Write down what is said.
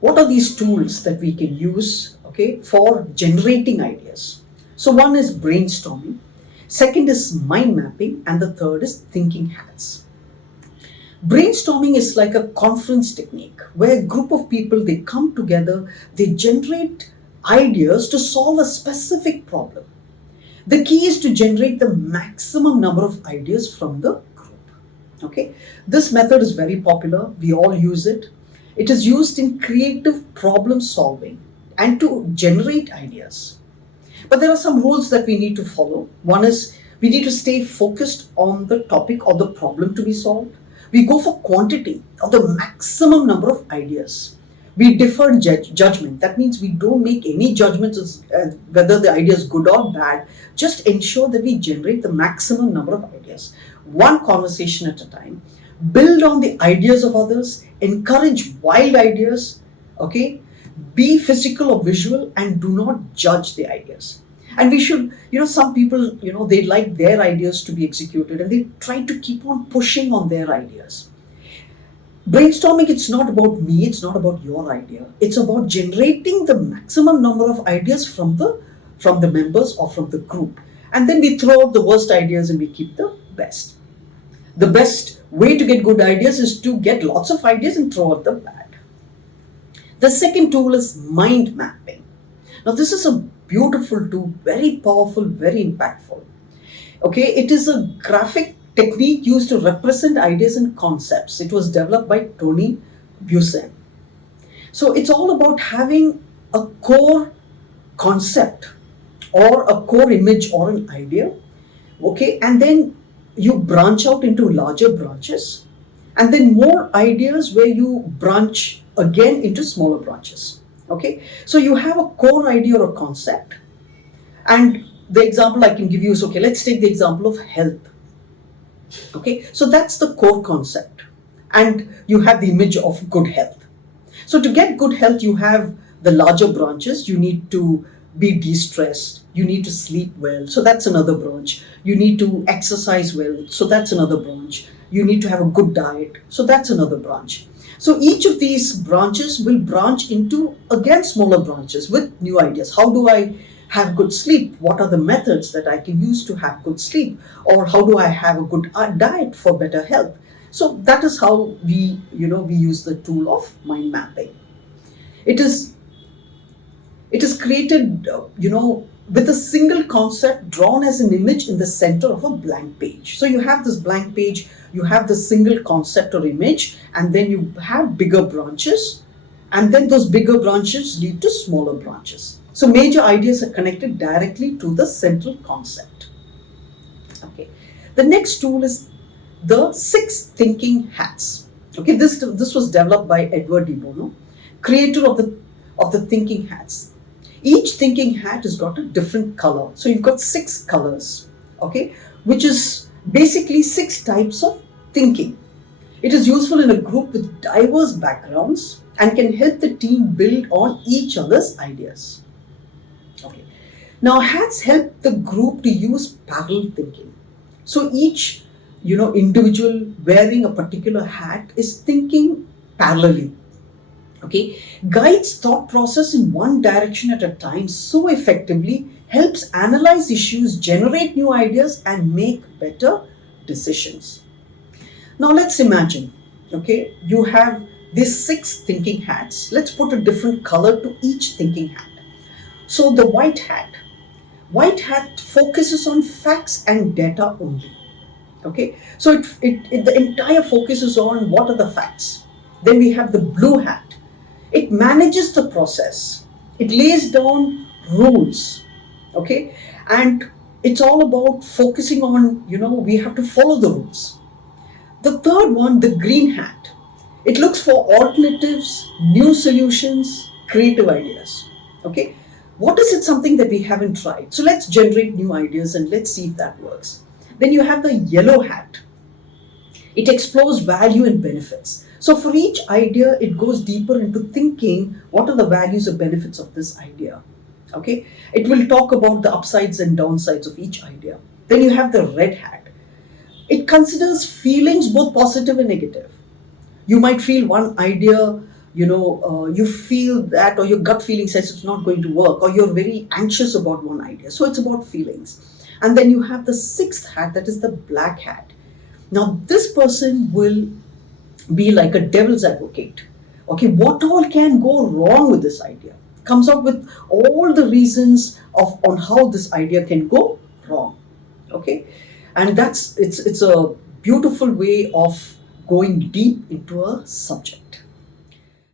What are these tools that we can use, okay, for generating ideas? So one is brainstorming, second is mind mapping, and the third is thinking hats. Brainstorming is like a conference technique where a group of people, they come together, they generate ideas to solve a specific problem. The key is to generate the maximum number of ideas from the group. Okay, this method is very popular. We all use it. It is used in creative problem solving and to generate ideas. But there are some rules that we need to follow. One is we need to stay focused on the topic or the problem to be solved. We go for quantity or the maximum number of ideas. We defer judgment. That means we don't make any judgments as, whether the idea is good or bad. Just ensure that we generate the maximum number of ideas. One conversation at a time. Build on the ideas of others. Encourage wild ideas. Okay? Be physical or visual and do not judge the ideas. And we should, some people, they like their ideas to be executed and they try to keep on pushing on their ideas. Brainstorming, it's not about me, it's not about your idea. It's about generating the maximum number of ideas from the members or from the group. And then we throw out the worst ideas and we keep the best. The best way to get good ideas is to get lots of ideas and throw out the bad. The second tool is mind mapping. Now, this is a beautiful tool, very powerful, very impactful. Okay, it is a graphic technique used to represent ideas and concepts. It was developed by Tony Busan. So it's all about having a core concept or a core image or an idea. Okay, and then you branch out into larger branches, and then more ideas where you branch again into smaller branches. Okay, so you have a core idea or a concept, and the example I can give you is, okay, let's take the example of health. Okay, so that's the core concept, and you have the image of good health. So to get good health, you have the larger branches. You need to be de-stressed, you need to sleep well, so that's another branch. You need to exercise well, so that's another branch. You need to have a good diet, so that's another branch. So each of these branches will branch into, again, smaller branches with new ideas. How do I have good sleep? What are the methods that I can use to have good sleep? Or how do I have a good diet for better health? So that is how we use the tool of mind mapping. It is created, with a single concept drawn as an image in the center of a blank page. So you have this blank page, you have the single concept or image, and then you have bigger branches, and then those bigger branches lead to smaller branches. So major ideas are connected directly to the central concept. Okay. The next tool is the 6 thinking hats. Okay, this was developed by Edward de Bono, creator of the thinking hats. Each thinking hat has got a different color. So you've got 6 colors, okay, which is basically 6 types of thinking. It is useful in a group with diverse backgrounds and can help the team build on each other's ideas. Okay. Now, hats help the group to use parallel thinking. So each, individual wearing a particular hat is thinking parallelly. Okay, guides thought process in one direction at a time so effectively, helps analyze issues, generate new ideas, and make better decisions. Now let's imagine, okay, you have these 6 thinking hats. Let's put a different color to each thinking hat. So the white hat focuses on facts and data only. Okay, so the entire focus is on what are the facts. Then we have the blue hat. It manages the process. It lays down rules, okay? And it's all about focusing on, we have to follow the rules. The third one, the green hat, it looks for alternatives, new solutions, creative ideas, okay? What is it something that we haven't tried? So let's generate new ideas and let's see if that works. Then you have the yellow hat. It explores value and benefits. So for each idea, it goes deeper into thinking what are the values or benefits of this idea. Okay, it will talk about the upsides and downsides of each idea. Then you have the red hat. It considers feelings both positive and negative. You might feel one idea, you feel that, or your gut feeling says it's not going to work, or you're very anxious about one idea. So it's about feelings. And then you have the sixth hat, that is the black hat. Now this person will be like a devil's advocate. Okay, what all can go wrong with this idea? Comes up with all the reasons of on how this idea can go wrong. Okay, and it's a beautiful way of going deep into a subject.